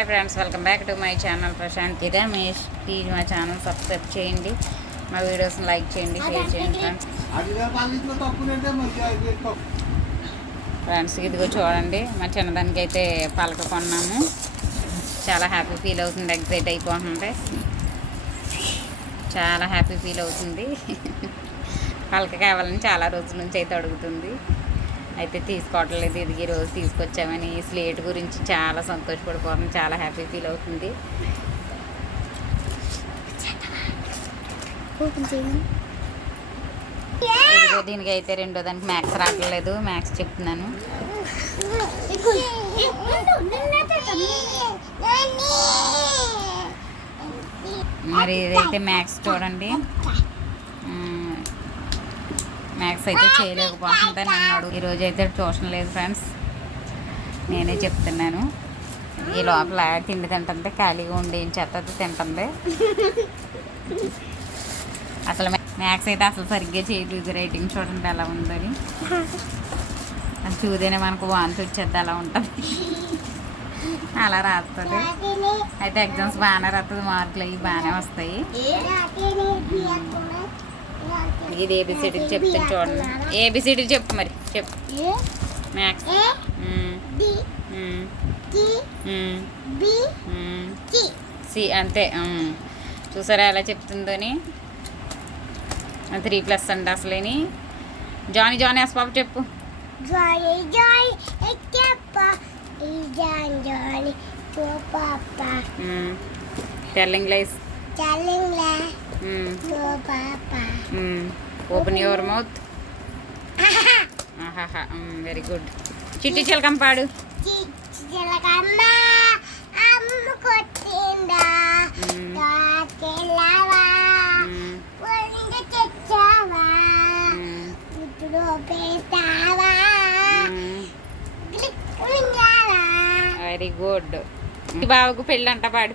Hi friends welcome back to my channel Prashanti. Ramesh please మా channel subscribe చేయండి మా వీడియోస్ని లైక్ చేయండి షేర్ చేయండి ఫ్రెండ్స్. ఫ్రెండ్స్ ఇదిగో చూడండి మా చిన్నదానికి అయితే పలక కొన్నాము. చాలా హ్యాపీ ఫీల్ అవుతుంది ఎగ్జైట్ అయిపోతుంది చాలా హ్యాపీ ఫీల్ అవుతుంది. పలక కావాలని చాలా రోజుల నుంచి అయితే అడుగుతుంది. అయితే తీసుకోవట్లేదు ఇది ఈ రోజు తీసుకొచ్చామని స్లేట్ గురించి చాలా సంతోషపడిపోతుంది చాలా హ్యాపీ ఫీల్ అవుతుంది. దీనికి అయితే రెండో దానికి మ్యాథ్స్ రావట్లేదు. మ్యాథ్స్ చెప్తున్నాను. మరి ఇదైతే మ్యాథ్స్ చూడండి. మ్యాథ్స్ అయితే చేయలేకపోతుందని అన్నాడు. ఈరోజు అయితే ట్యూషన్ లేదు ఫ్రెండ్స్. నేనే చెప్తున్నాను. ఈ లోపల తిండి తింటుంది ఖాళీగా ఉండి ఏం చేస్తుంది తింటుంది. అసలు మ్యాథ్స్ అయితే అసలు సరిగ్గా చేయలేదు. రైటింగ్ చూడండి ఎలా ఉందని. అది చూదేనే మనకు వాంతి వచ్చేది అలా ఉంటుంది. అలా రాస్తుంది. అయితే ఎగ్జామ్స్ బాగానే రాస్తుంది మార్కులు అవి బాగానే వస్తాయి. ఇది ఏబిసిడి చెప్తాను చూడండి. ఏబిసిడి చెప్పు మరి. చెప్పు. మ్యాథ్స్ సి అంతే. చూసారా ఎలా చెప్తుందని త్రీ ప్లస్ అండి అసలేని. జానీ జానీ చెప్పు. Johnny, to Papa. Telling lies. Open your mouth very good చిట్టి చిలకం పాడు వెరీ గుడ్ ఈ బావకు పెళ్ళి అంట పాడు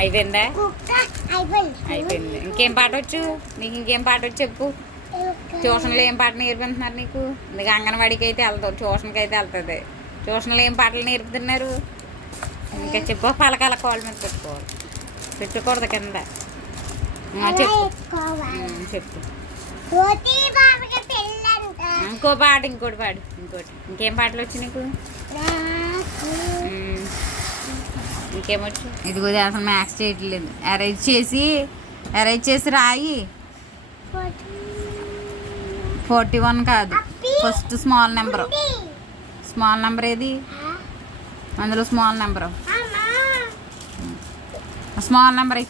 అయిపోయిందా? అయిపోయింది. ఇంకేం పాట వచ్చు? నీకు ఇంకేం పాట వచ్చు చెప్పు. ట్యూషన్లో ఏం పాట నేర్పిస్తున్నారు నీకు? నీకు అంగన్వాడికి అయితే వెళ్తావు. ట్యూషన్కి అయితే వెళ్తుంది. ట్యూషన్లో ఏం పాటలు నేర్పుతున్నారు? ఇంకా చెప్పు. పలకాల కాళ్ళ మీద పెట్టుకోవాలి. పెట్టుకూడదు కింద. చెప్పు. చెప్పు. ఇంకో పాట ఇంకోటి పాడు. ఇంకోటి. ఇంకేం పాటలు వచ్చి నీకు? ఇంకేమొచ్చు? ఇదిగో ఇది అసలు మ్యాథ్స్ చేయట్లేదు. అరేంజ్ చేసి అరేంజ్ చేసి రాయి. ఫార్టీ వన్ కాదు. First small number. Small number ఏది? అందులో small number. Small number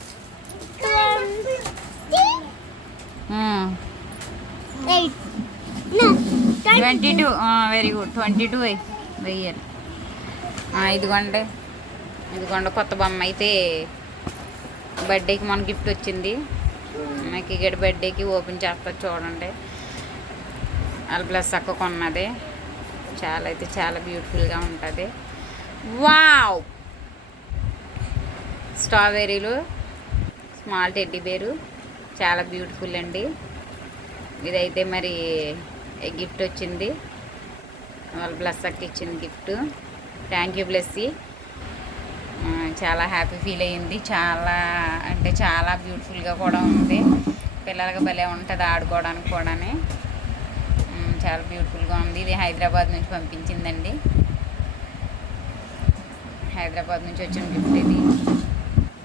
twenty two very good twenty two వెయ్యాలి. ఇదిగోండి. ఇదిగోండి కొత్త బొమ్మ అయితే బర్త్డేకి మన గిఫ్ట్ వచ్చింది. నాకు ఇక్కడ బర్త్డేకి ఓపెన్ చేస్తా చూడండి. వాళ్ళ ప్లస్ అక్క కొన్నది. చాలా అయితే చాలా బ్యూటిఫుల్గా ఉంటుంది. వావ్ స్ట్రాబెర్రీలు స్మాల్ టెడ్డీ బేరు చాలా బ్యూటిఫుల్ అండి. ఇదైతే మరి గిఫ్ట్ వచ్చింది. వాళ్ళ బ్లస్ అక్క ఇచ్చింది గిఫ్ట్ థ్యాంక్ యూ బ్లెస్సీ చాలా హ్యాపీ ఫీల్ అయ్యింది. చాలా అంటే చాలా బ్యూటిఫుల్గా కూడా ఉంది. పిల్లలకి భలే ఉంటుంది ఆడుకోవడానికి కూడానే. ఉమ్, చాలా బ్యూటిఫుల్గా ఉంది. ఇది హైదరాబాద్ నుంచి పంపించిందండి. హైదరాబాద్ నుంచి వచ్చిన గిఫ్ట్ ఇది.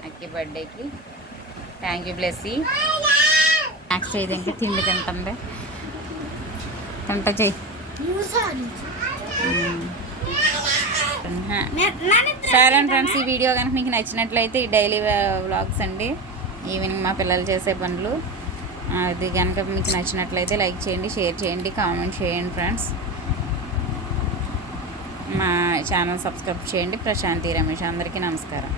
అక్కి బర్త్డేకి థ్యాంక్ యూ బ్లెస్సీ నెక్స్ట్ ఇది ఇంకా తిండి తింటుంది. తింట చెయ్యి. సరే ఫ్రెండ్స్ ఈ వీడియో కనుక మీకు నచ్చినట్లయితే ఈ డైలీ వ్లాగ్స్ అండి. ఈవినింగ్ మా పిల్లలు చేసే పనులు. ఇది కనుక మీకు నచ్చినట్లయితే లైక్ చేయండి షేర్ చేయండి కామెంట్ చేయండి ఫ్రెండ్స్. మా ఛానల్ సబ్స్క్రైబ్ చేయండి. ప్రశాంతి రమేష్ అందరికీ నమస్కారం.